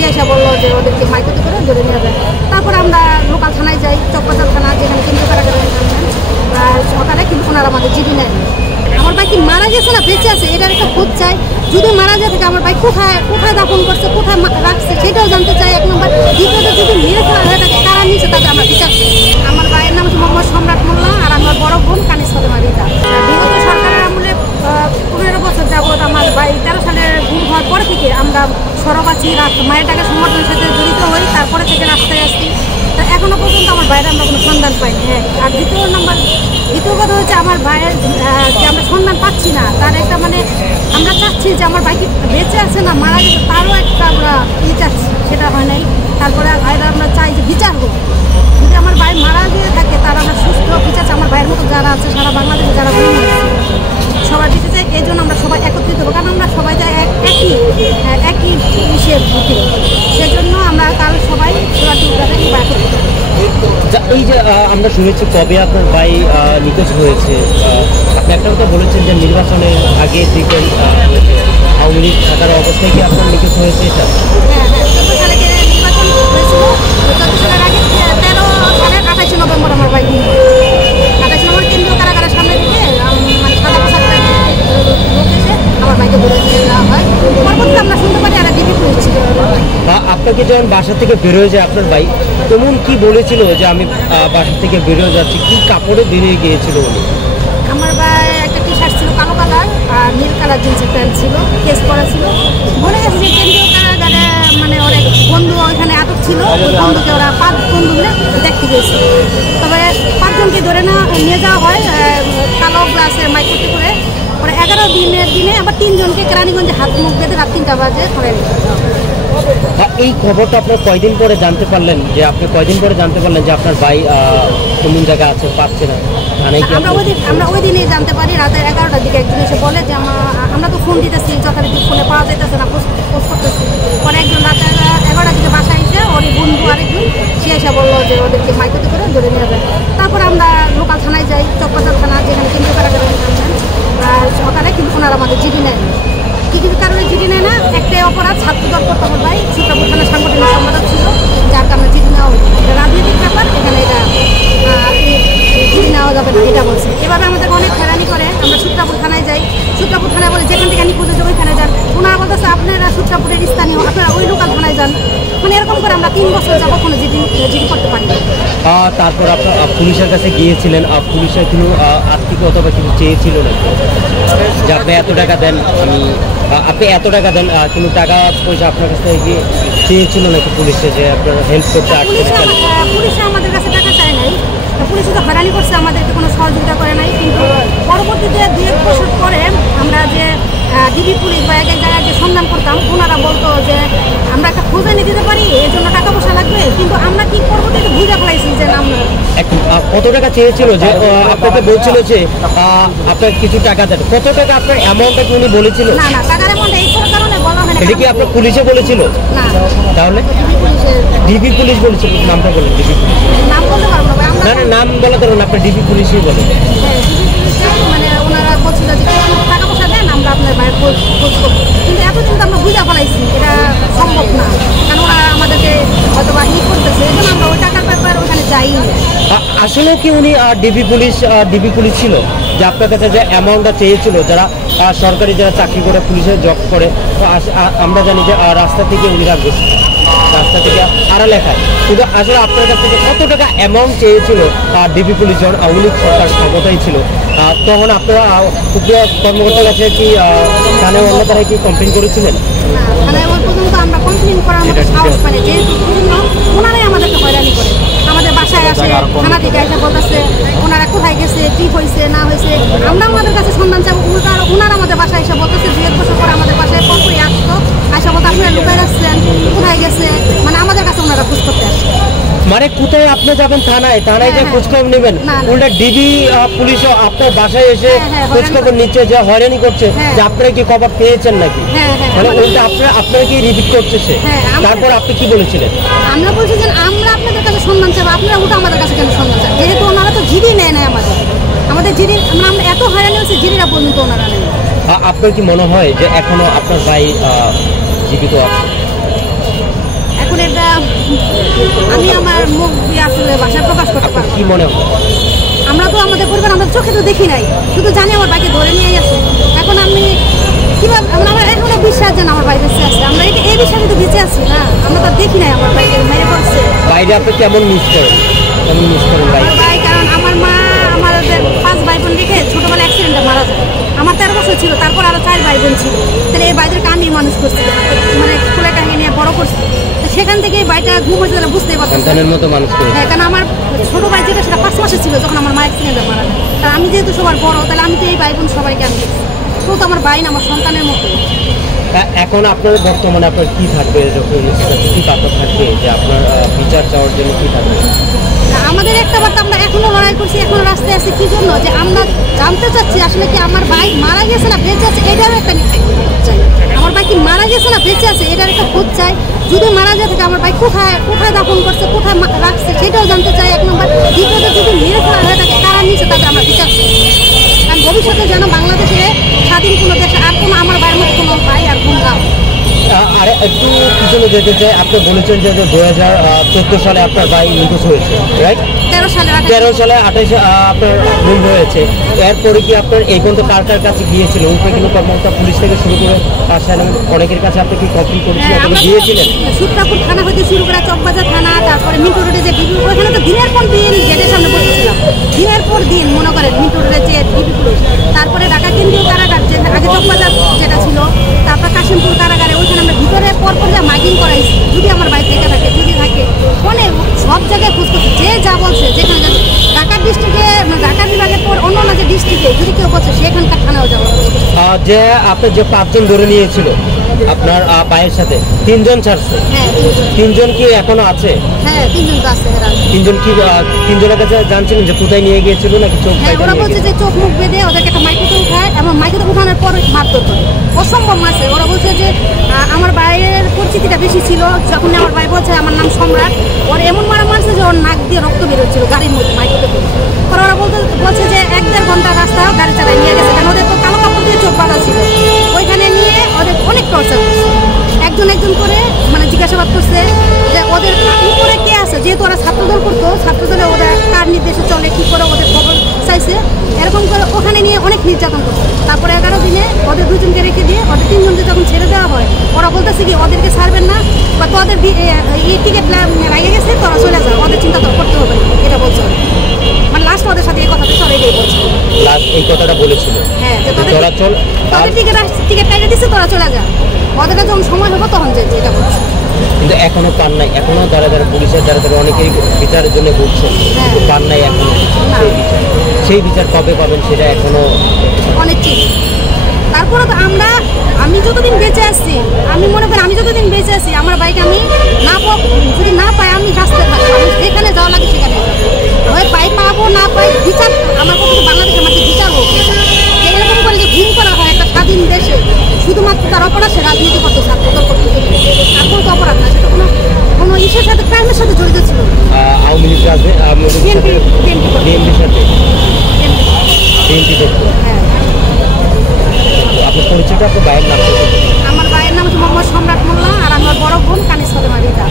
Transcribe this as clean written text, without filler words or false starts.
সে এসে বললো যে ওদেরকে মাইকতে করে ধরে নিয়ে যায়। তারপরে আমরা লোকাল থানায় যাই, চকবাজার থানা, যেখানে কেন্দ্রীয় কারাগারে সকালে, কিন্তু ওনারা আমাদের জিডি নেয়। আমার ভাই কি মারা গেছে না বেঁচে আছে এটার একটা খোঁজ চাই। যদি মারা যায় থাকে আমার ভাই কোথায় কোথায় দাফন করছে, কোথায় রাখছে সেটাও জানতে চাই, এক নম্বর। দ্বিতীয়ত যদি মেরে ফেলা হয়ে থাকে কারা নিচে তাকে আমরা বিচার চাই। আমার ভাইয়ের নাম হচ্ছে মোহাম্মদ সম্রাট মোল্লা, আর আমার বড় বোন কানিস ফাতেমা রিতা। বিগত সরকারের আমলে 15 বছর যাবৎ আমার ভাই 13 সালের গুম হওয়ার পর থেকে আমরা সরব আছি, মায়ের টাকা সংগঠনের সাথে জড়িত হই, তারপরে থেকে রাস্তায় আসছি। এখনো পর্যন্ত আমার ভাইয়ের আমরা কোনো সন্ধান পাইনি। হ্যাঁ, আর দ্বিতীয় কথা হচ্ছে আমার ভাইয়ের যে আমরা সন্ধান পাচ্ছি না, তার একটা মানে আমরা চাচ্ছি যে আমার ভাই কি বেঁচে আছে না মারা গেছে তারও একটা আমরা চাচ্ছি, সেটা হয় নাই। তারপরে ভাইরা আমরা চাই যে বিচার হোক। যদি আমার ভাই মারা গিয়ে থাকে তার আমরা সুস্থ বিচার চাই। আমার ভাইয়ের মতো যারা আছে সারা বাংলাদেশে যারা গুম হয়েছে সবাই দিতে চাই। এই জন্য আমরা সবাই একত্রিত হবো, কারণ আমরা সবাই চাই একই বিষয়ে ভুগি। সেজন্য আমরা কাল সবাই এই যে আমরা শুনেছি কবে আপনার ভাই নিখোঁজ হয়েছে, আপনি একটা কথা বলেছেন যে নির্বাচনের আগে থেকে আওয়ামী লীগ থাকার অবস্থায় কি আপনার নিখোঁজ হয়েছে? এটা নির্বাচন হয়েছিল 14 সালের আগে, 13 সালের 28 নভেম্বর আমার ভাই 28 নম্বর কেন্দ্রীয় কারাগারের সামনে থেকে মানে সাদা পোশাক লোক এসে আমার ভাইকে ধরে নিয়ে যাওয়া হয়। পরবর্তীতে আমরা শুনতে পারি আর ডিবি পুলিশ ছিল। আপনাকে যখন বাসা থেকে বেরোয় যায় আপনার ভাই তেমন কি বলেছিল যে আমি বাসা থেকে বেরোয় যাচ্ছি, কি কাপড়ে বেরিয়ে গিয়েছিল উনি? আমার ভাই একটা টি শার্ট ছিল কালো কালার আর নীল কালার জিন্সের প্যান্ট ছিল, কেস পরা ছিল। বলে গেছে যে কেন্দ্রীয় কারাগারে মানে ওর এক বন্ধু ওইখানে আটক ছিল, ওই বন্ধুকে ওরা 5 বন্ধু মিলে দেখতে গেছে। তবে 5 জনকে ধরে নিয়ে যাওয়া হয় কালো গ্লাসের মাইক করতে করে। পরে 11 দিনের দিনে আবার 3 জনকে কেরানীগঞ্জে হাত মুখ বেঁধে রাত 3টা বাজে ধরে নিয়ে যাওয়া হয়। এই খবরটা আপনার কয়দিন পরে জানতে পারলেন যে আপনার ভাই কোন জায়গায় আছে, পাচ্ছে না? আমরা ওই দিনেই জানতে পারি। রাতের 11টার দিকে একজন এসে বলে যে আমরা তো ফোন দিতেছি, যথারীতি ফোনে পাওয়া যাইতেছে না, পোস্ট করতেছি। পরে একজন রাতে 11টার দিকে বাসায় এসে ওর বন্ধু আরেকজন সে এসে বললো যে ওদেরকে মাইকতে করে ধরে নিয়ে যায়। তারপরে আমরা লোকাল থানায় যাই, চকবাজার থানা, যেখানে কেন্দ্রীয় কারাগারে সকালে, কিন্তু ওনারা আমাদের জিডি নেয়। কিছু কারণে জিডি নেয় না, একটাই অপরাধ ছাত্রদল করতে আমার ভাই সূত্রাপুর থানার সাংগঠনিক সম্পাদক ছিল, যার কারণে জিডি নেওয়া হয়েছে। এটা রাজনৈতিক ব্যাপার, এখানে এটা জিডি নেওয়া যাবে না এটা বলছে। এভাবে আমাদের অনেক হয়রানি করে। আমরা সূত্রাপুর থানায় যাই, সূত্রাপুর থানায় বলে যেখান থেকে নিখোঁজ হয়েছে ওইখানে যান। ওনারা বলতেছে আপনারা সূত্রাপুরের স্থানীয়, আপনারা ওই লোকাল থানায় যান। মানে এরকম করে আমরা 3 বছর যাবো কোনো জিডি করতে পারি। তারপর আপনার পুলিশের কাছে গিয়েছিলেন, পুলিশের কোনো আর্থিক অথবা কিছু চেয়েছিল না যে আপনি এত টাকা দেন, আপনি এত টাকা দেন, কিন্তু টাকা পয়সা আপনার কাছ থেকে গিয়ে চেয়েছিল নাকি পুলিশে যে আপনার হেল্প করতে আসছে? পুলিশে আমাদের কাছে টাকা চায় নাই, পুলিশে তো হয়রানি করছে, আমাদেরকে কোনো সহযোগিতা করে নাই। কিন্তু পরবর্তীতে 2-1 বছর পরে আমরা যে ডিবি পুলিশ বা এক জায়গায় যে সন্ধান করতাম, ওনারা বলতো যে আমরা একটা খোঁজ এনে দিতে পারি, এর জন্য টাকা পয়সা লাগবে। কিন্তু আমরা কি পরবর্তীতে বুঝে ফেলাইছি যে কত টাকা চেয়েছিল, যে আপনাকে বলছিল যে আপনার কিছু টাকা দেন, কত টাকা আপনার অ্যামাউন্টটা উনি বলেছিল? না টাকার অ্যামাউন্ট এই কারণে বলা হয় না। এটা কি আপনার পুলিশে বলেছিল? না, তাহলে ডিবি পুলিশ বলেছিল। নামটা বলেন, ডিবি পুলিশ। নাম বলতে পারবো না, নাম বলা ধরুন, আপনার ডিবি পুলিশই বলেন। মানে ওনারা বলছিল যে টাকা পয়সা দেন, আমরা আপনার ভাইয়ের খোঁজ করবো। কিন্তু এতদিন তো আমরা বুঝা ফেলাইছি এটা সম্ভব না, কারণ ওরা আমাদেরকে হয়তো বা করতেছে, এই জন্য আমরা ওই টাকার ব্যাপারে ওখানে যাই। আসলে কি উনি ডিবি পুলিশ ছিল যে আপনার কাছে যে অ্যামাউন্টটা চেয়েছিল? যারা সরকারি যারা চাকরি করে পুলিশের জব করে, তো আমরা জানি যে রাস্তা থেকে উনি রাখবে, রাস্তা থেকে আড়ালে খায়, কিন্তু আসলে আপনার কাছ থেকে কত টাকা অ্যামাউন্ট চেয়েছিল ডিবি পুলিশ যখন আওয়ামী লীগ সরকার ক্ষমতায় ছিল, তখন আপনারা উপজেলা কর্মকর্তার কাছে কি থানায় অন্য তারা কি কমপ্লেন করেছিলেন? থানায় ওই পর্যন্ত আমরা কমপ্লেন করার মতো সাহস পাই, যেহেতু ওনারাই আমাদেরকে হয়রানি করে। আমাদের বাসায় আসে, থানা থেকে এসে বলতেছে ওনারা কোথায় গেছে, কি হয়েছে না হয়েছে, আমরা আমাদের কাছে সন্ধান চাবো। ওনারা আমাদের বাসায় এসে বলতেছে 2-1 বছর পরে আমাদের বাসায় পরপরই আসতো, আসা বলতে আপনারা লুকায় রাখছেন, কোথায় গেছে, মানে আমাদের কাছে ওনারা খোঁজ করতে আসে। মানে কোথায় আপনি যাবেন? থানায় যে খোঁজখবর নেবেন, উল্টা ডিবি পুলিশও আপনার বাসায় এসে খোঁজখবর নিচ্ছে, যে হয়রানি করছে যে আপনারা কি খবর পেয়েছেন নাকি, মানে উল্টা আপনারা কি রিপিট করছে সে। তারপর আপনি কি বলেছিলেন? আমরা বলছি যে আমরা আপনাদের কাছে সন্ধান চাবো, আপনারা ওটা আমাদের কাছে কেন সন্ধান চান, যেহেতু ওনারা তো জিডি নেয় নাই আমাদের জিডি, আমরা এত হয়রানি হচ্ছে জিডিরা পর্যন্ত ওনারা নেই। আপনার কি মনে হয় যে এখনো আপনার ভাই জীবিত আছে? এটা আমি আমার মুখ দিয়ে আসলে ভাষায় প্রকাশ করতে আপনার পারবো কি না। মনে হয়? আমরা তো আমাদের পরিবার আমরা চোখে তো দেখি নাই, শুধু জানি আমার ভাইকে ধরে নিয়ে গেছে। এখন আমি কিভাবে আমার এখনো বিশ্বাস যে না আমার ভাই বেঁচে আছে, আমরা এই বিশ্বাসে তো বেঁচে আছি না, আমরা তো দেখি নাই আমার ভাইকে মেরে বলছে। বাইরে আপনি কেমন মিস করেন, কেমন মিস করেন ভাই? আমার ভাই, কারণ আমার মা আমাদের 5 ভাই বোন রেখে ছোটবেলা অ্যাক্সিডেন্টে মারা যায়। আমার 13 বছর ছিল, তারপর আরো 4 ভাই বোন ছিল। তাহলে এই ভাইদেরকে আমি মানুষ করছি, মানে কোলে টাঙিয়ে নিয়ে বড় করছি। তো সেখান থেকে এই ভাইটা ঘুম হয়েছে তাহলে বুঝতেই পারছি। সন্তানের মতো মানুষ করে। হ্যাঁ, কারণ আমার ছোট ভাই যেটা সেটা 5 মাসে ছিল যখন আমার মা অ্যাক্সিডেন্টে মারা যায়। আর আমি যেহেতু সবার বড়, তাহলে আমি তো এই ভাই বোন সবাইকে আমি দেখছি। তো আমার ভাই না, আমার সন্তানের মতো। এখন আপনার বর্তমানে আপনার কি থাকবে, যখন কি বার্তা থাকবে যে আপনার বিচার চাওয়ার জন্য কি থাকবে? আমাদের একটা বার্তা, আমরা এখনো লড়াই করছি, এখনো রাস্তায় আছি কি জন্য, যে আমরা জানতে চাচ্ছি আসলে কি আমার ভাই মারা গেছে না বেঁচে আছে, এটারও একটা চাই। আমার ভাই কি মারা গেছে না বেঁচে আছে, এটার একটা খোঁজ চাই। যদি মারা যায় থাকে আমার ভাই কোথায় কোথায় দাফন করছে, কোথায় রাখছে, সেটাও জানতে চাই, 1 নম্বর। দ্বিতীয়ত যদি মেরে ফেলা হয়ে থাকে কারা নিচে, তাদের আমরা বিচার চাই। কারণ ভবিষ্যতে যেন বাংলাদেশে স্বাধীন কোনো দেশে আর কোনো আমার ভাইয়ের মতো কোনো ভাই আর বোন না। আর একটু পিছনে যেতে চাই, আপনি বলেছেন যে 2014 সালে আপনার ভাই নিখোঁজ হয়েছে, রাইট? 13 সালে 28 আপনার গুম হয়েছে। এরপরে কি আপনার এই পর্যন্ত কার কার কাছে গিয়েছিল? উল্লেখনীয় কর্মকর্তা পুলিশ থেকে শুরু করে অনেকের কাছে আপনি কি কমপ্লেন করেছিলেন, গিয়েছিলেন? সুত্রাপুর থানা হইতে শুরু করে চকবাজার থানা, তারপরে মিন্টু রোডে যে ডিবি, ওখানে তো দিনের পর দিন গেটের সামনে বসেছিলাম, দিনের পর দিন মনে করেন মিন্টু রোডে যে ডিবি পুলিশ, তারপরে ঢাকা কেন্দ্রীয় কারাগার যে আগে চকবাজার যেটা ছিল, তারপর কাশিমপুর কারাগারে, ওইখানে আমরা ভিতরে পরপর যা মাইকিং করাইছি। যদি আমার বাড়ি থেকে থাকে, যদি থাকে, মানে সব জায়গায় খোঁজ করছে, যে যা বলছে, যেখানে ঢাকা ডিস্ট্রিক্টে, মানে ঢাকা বিভাগের পর অন্য যে ডিস্ট্রিক্টে যদি কেউ বলছে সেখানকার থানাও যাবো। যে আপনার যে 5 জন ধরে নিয়েছিল আপনার ভাইয়ের সাথে, 3 জন ছাড়ছে। হ্যাঁ, 3 জন কি এখনো আছে? হ্যাঁ, 3 জন তো আছে। 3 জন কি 3 জনের কাছে জানছিলেন যে কোথায় নিয়ে গিয়েছিল নাকি চোখ? হ্যাঁ, ওরা বলছে যে চোখ মুখ বেঁধে ওদেরকে একটা মাইকুতে উঠায়, এবং মাইকুতে উঠানোর পর মারধর করে, অসম্ভব মারছে। ওরা বলছে যে আমার ভাইয়ের পরিচিতিটা বেশি ছিল, যখন আমার ভাই বলছে আমার নাম সম্রাট, ওর এমন মারছে যে ওর নাক দিয়ে রক্ত বেরোচ্ছিল গাড়ির মধ্যে মাইকুতে করে। পরে ওরা বলছে যে 1-1.5 ঘন্টা রাস্তা গাড়ি চালায় নিয়ে গেছে, কারণ ওদের তো কালো কাপড় দিয়ে চোখ বাঁধা ছিল। ওইখানে নিয়ে ওদের অনেক টর্চার করছে, একজন করে মানে জিজ্ঞাসাবাদ করছে যে ওদের উপরে কে আছে, যেহেতু ওরা ছাত্রদল করতো, ছাত্রদলে ওরা কার নির্দেশে চলে, কি করে ওদের খবর চাইছে, এরকম করে ওখানে নিয়ে অনেক নির্যাতন করছে। তারপরে 11 দিনে ওদের 2 জনকে রেখে দিয়ে ওদের 3 জনকে যখন ছেড়ে দেওয়া হয়, ওরা বলতেছে কি ওদেরকে ছাড়বেন না, বা তোদের টিকিট লাগিয়ে গেছে, তোরা চলে যা, ওদের চিন্তা তো করতে হবে না, এটা বলছে। মানে লাস্ট ওদের সাথে এই কথাটা সবাই বলছে, এই কথাটা বলেছিল। হ্যাঁ, যে তোদের টিকিট কাটিয়ে দিচ্ছে, তোরা চলে যা, ওদের যখন সময় হবে তখন যেতে, এটা বলছে। কিন্তু এখনো পান নাই, এখনো দ্বারা পুলিশের দ্বারা অনেকেরই বিচারের জন্য ঘুরছে, কিন্তু পান নাই এখনো সেই বিচার কবে পাবেন সেটা এখনো অনেক ঠিক। তারপরে তো আমি যতদিন বেঁচে আছি, আমি মনে করি আমি যতদিন বেঁচে আছি আমার বাইকে আমি যদি না পাই, আমি রাস্তায় থাকবো, আমি যেখানে যাওয়া লাগে সেখানে হয় পাই, পাবো না পাই, বিচার আমার পক্ষে বাংলাদেশের মাঝে বিচার হোক। এরকম করে যে ঘুম করা হয় একটা স্বাধীন দেশে, শুধুমাত্র তার অপরাধ সে রাজনীতি করতো, ছাত্রদল করতো, আর কোনো তো অপরাধ না, সেটা কোনো ইসের সাথে, ক্রাইমের সাথে জড়িত ছিল। আওয়ামী লীগ বিএনপির সাথে বিএনপি করতো। হ্যাঁ, আপনার পরিচয়টা আপনার ভাইয়ের নাম? আমার ভাইয়ের নাম হচ্ছে মোহাম্মদ সম্রাট মোল্লা, আর আমার বড় বোন কানিস ফাতেমা রিতা।